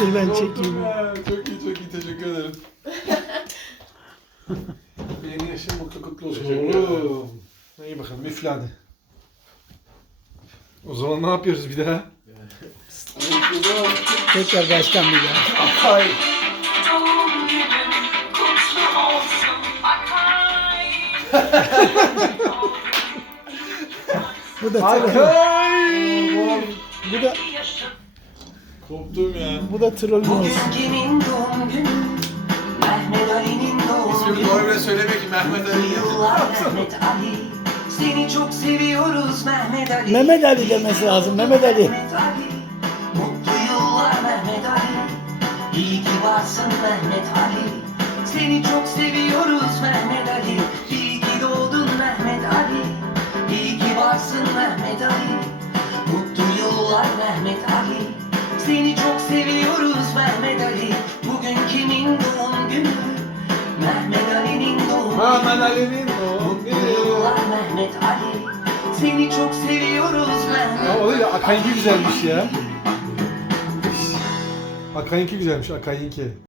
Dur ben çekeyim. Çok iyi çok iyi teşekkür ederim. Yeni yaşın mutlu kutlu olsun Teşekkür ederim. oğlum. İyi bakalım üfle hadi. O zaman ne yapıyoruz bir daha? Tekrar baştan bir daha. Ay. Doğum günün kutlu olsun Akay. Bu da. Akay. Koptum ya. bu da troll olsun. Bugün kimin doğum günü? Mehmet Ali'nin doğum İsmini günü. doğru bile söyleme ki Mehmet Ali. Yıllar Mehmet Ali. Seni çok seviyoruz Mehmet Ali. Mehmet Ali demesi lazım. Mehmet Ali. Mehmet Ali. Mutlu yıllar Mehmet Ali. İyi ki varsın Mehmet Ali. Seni çok seviyoruz Mehmet Ali. İyi ki doğdun Mehmet Ali. Seni çok seviyoruz Mehmet Ali. Bugün kimin doğum günü? Mehmet Ali'nin doğum günü. Mehmet Ali'nin doğum günü. Mehmet Ali. Seni çok seviyoruz Mehmet Ya o ya Akay'ınki güzelmiş ya. Akay'ınki güzelmiş Akay'ınki.